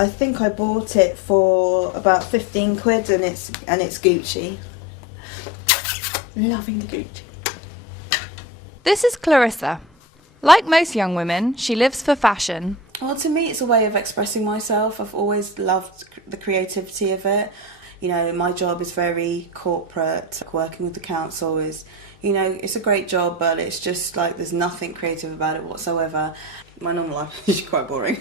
I think I bought it for about 15 quid and it's Gucci. Loving the Gucci. This is Clarissa. Like most young women, she lives for fashion. Well, to me, it's a way of expressing myself. I've always loved the creativity of it. You know, my job is very corporate. Working with the council is, you know, it's a great job, but it's just like there's nothing creative about it whatsoever. My normal life is quite boring.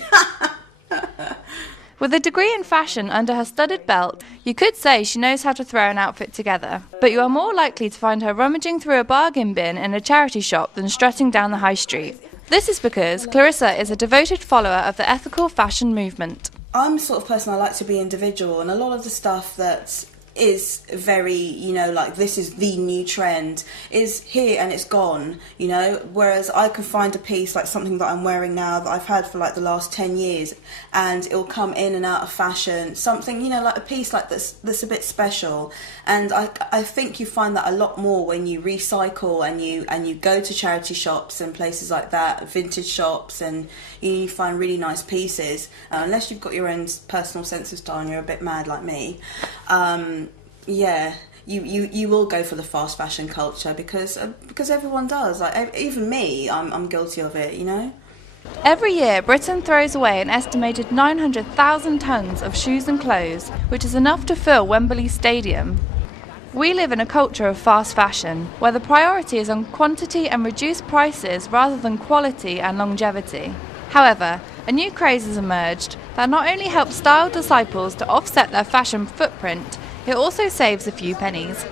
With a degree in fashion under her studded belt, you could say she knows how to throw an outfit together. But you are more likely to find her rummaging through a bargain bin in a charity shop than strutting down the high street. This is because Clarissa is a devoted follower of the ethical fashion movement. I'm the sort of person I like to be individual, and a lot of the stuff that is very, you know, like this is the new trend is here and it's gone, you know, whereas I could find a piece like something that I'm wearing now that I've had for like the last 10 years and it'll come in and out of fashion, something, you know, like a piece like that's a bit special. And I think you find that a lot more when you recycle and you go to charity shops and places like that, vintage shops, and you find really nice pieces, unless you've got your own personal sense of style and you're a bit mad like me. Yeah, you will go for the fast fashion culture because everyone does. Like even me, I'm guilty of it, you know. Every year, Britain throws away an estimated 900,000 tonnes of shoes and clothes, which is enough to fill Wembley Stadium. We live in a culture of fast fashion, where the priority is on quantity and reduced prices rather than quality and longevity. However, a new craze has emerged that not only helps style disciples to offset their fashion footprint, it also saves a few pennies.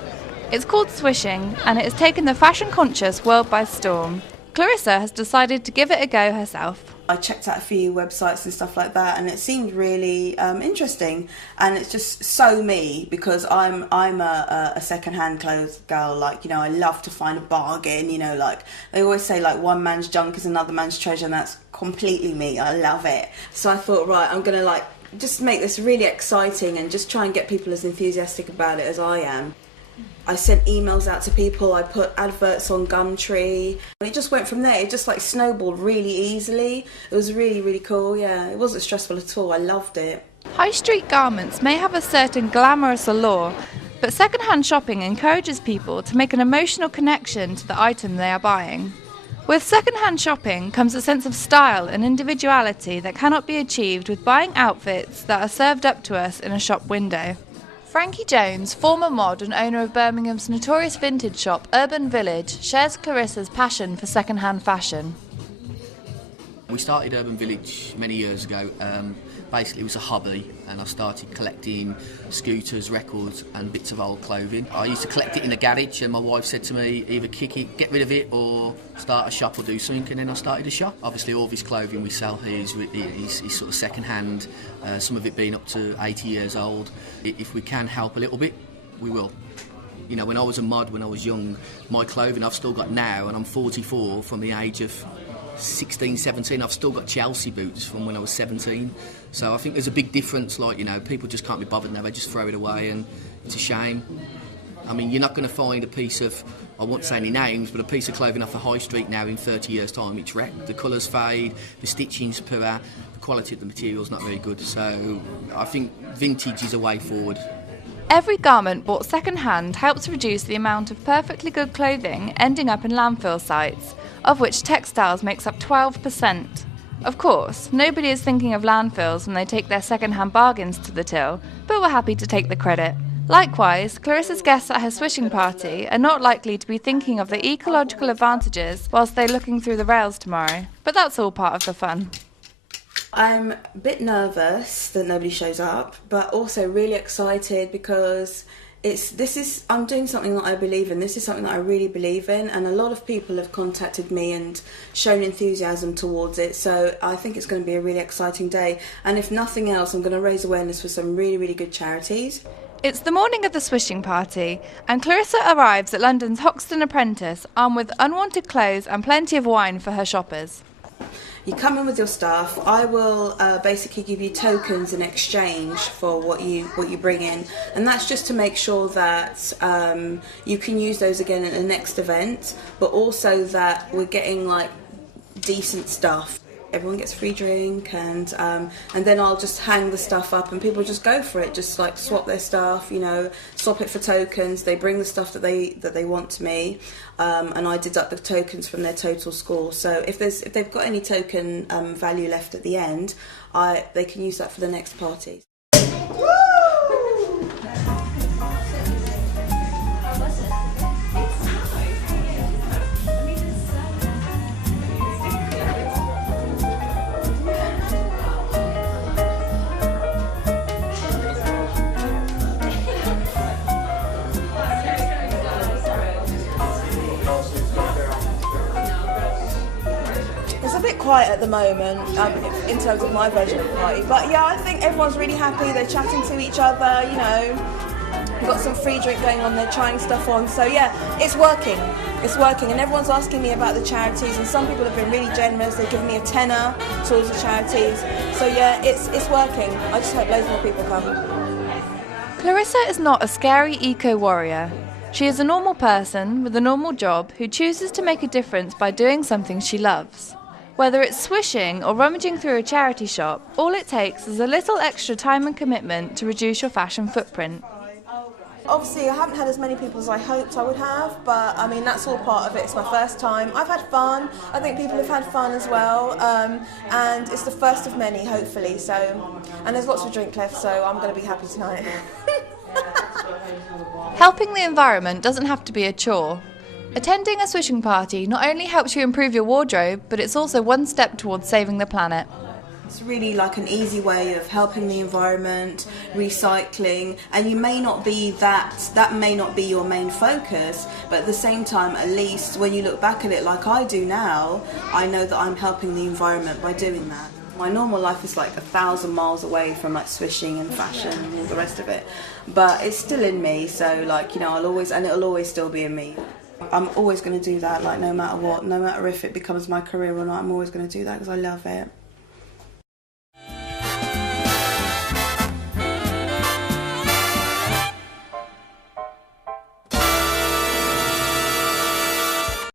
It's called swishing, and it has taken the fashion-conscious world by storm. Clarissa has decided to give it a go herself. I checked out a few websites and stuff like that, and it seemed really interesting. And it's just so me, because I'm a second-hand clothes girl. Like, you know, I love to find a bargain. You know, like they always say, like one man's junk is another man's treasure, and that's completely me. I love it. So I thought, right, I'm gonna like just make this really exciting and just try and get people as enthusiastic about it as I am. I sent emails out to people, I put adverts on Gumtree, and it just went from there. It just like snowballed really easily. It was really, really cool, yeah. It wasn't stressful at all, I loved it. High street garments may have a certain glamorous allure, but second-hand shopping encourages people to make an emotional connection to the item they are buying. With second-hand shopping comes a sense of style and individuality that cannot be achieved with buying outfits that are served up to us in a shop window. Frankie Johns, former mod and owner of Birmingham's notorious vintage shop Urban Village, shares Clarissa's passion for second-hand fashion. We started Urban Village many years ago. Basically it was a hobby, and I started collecting scooters, records and bits of old clothing. I used to collect it in a garage, and my wife said to me, either kick it, get rid of it, or start a shop or do something, and then I started a shop. Obviously all this clothing we sell here is sort of second hand, some of it being up to 80 years old. If we can help a little bit, we will. You know, when I was a mod, when I was young, my clothing I've still got now, and I'm 44, from the age of 16, 17, I've still got Chelsea boots from when I was 17. So I think there's a big difference, like, you know, people just can't be bothered now, they just throw it away, and it's a shame. I mean, you're not going to find a piece of, I won't say any names, but a piece of clothing off the high street now in 30 years' time, it's wrecked. The colours fade, the stitching's poor, the quality of the material's not very good. So I think vintage is a way forward. Every garment bought second-hand helps reduce the amount of perfectly good clothing ending up in landfill sites, of which textiles makes up 12%. Of course, nobody is thinking of landfills when they take their second-hand bargains to the till, but we're happy to take the credit. Likewise, Clarissa's guests at her swishing party are not likely to be thinking of the ecological advantages whilst they're looking through the rails tomorrow, but that's all part of the fun. I'm a bit nervous that nobody shows up, but also really excited because I'm doing something that I believe in. This is something that I really believe in, and a lot of people have contacted me and shown enthusiasm towards it, so I think it's going to be a really exciting day. And if nothing else, I'm going to raise awareness for some really, really good charities. It's the morning of the swishing party, and Clarissa arrives at London's Hoxton Apprentice armed with unwanted clothes and plenty of wine for her shoppers. You come in with your stuff. I will basically give you tokens in exchange for what you bring in, and that's just to make sure that you can use those again at the next event, but also that we're getting like decent stuff. everyone gets a free drink, and then I'll just hang the stuff up, and people just go for it, just like swap their stuff, you know, swap it for tokens. They bring the stuff that they want to me, and I deduct the tokens from their total score. So if they've got any token value left at the end, they can use that for the next party. A bit quiet at the moment in terms of my version of the party, but yeah, I think everyone's really happy. They're chatting to each other, you know, we've got some free drink going on, they're trying stuff on, so yeah, it's working, and everyone's asking me about the charities, and some people have been really generous. They've given me a tenner towards the charities, so yeah, it's working. I just hope loads more people come. Clarissa is not a scary eco-warrior. She is a normal person with a normal job who chooses to make a difference by doing something she loves. Whether it's swishing or rummaging through a charity shop, all it takes is a little extra time and commitment to reduce your fashion footprint. Obviously, I haven't had as many people as I hoped I would have, but I mean, that's all part of it. It's my first time. I've had fun. I think people have had fun as well, and it's the first of many, hopefully. So, and there's lots of drink left, so I'm going to be happy tonight. Helping the environment doesn't have to be a chore. Attending a swishing party not only helps you improve your wardrobe, but it's also one step towards saving the planet. It's really like an easy way of helping the environment, recycling, and you may not be that may not be your main focus, but at the same time, at least when you look back at it like I do now, I know that I'm helping the environment by doing that. My normal life is like 1,000 miles away from like swishing and fashion and all the rest of it, but it's still in me, so like, you know, it'll always still be in me. I'm always going to do that, like no matter what, no matter if it becomes my career or not, I'm always going to do that because I love it.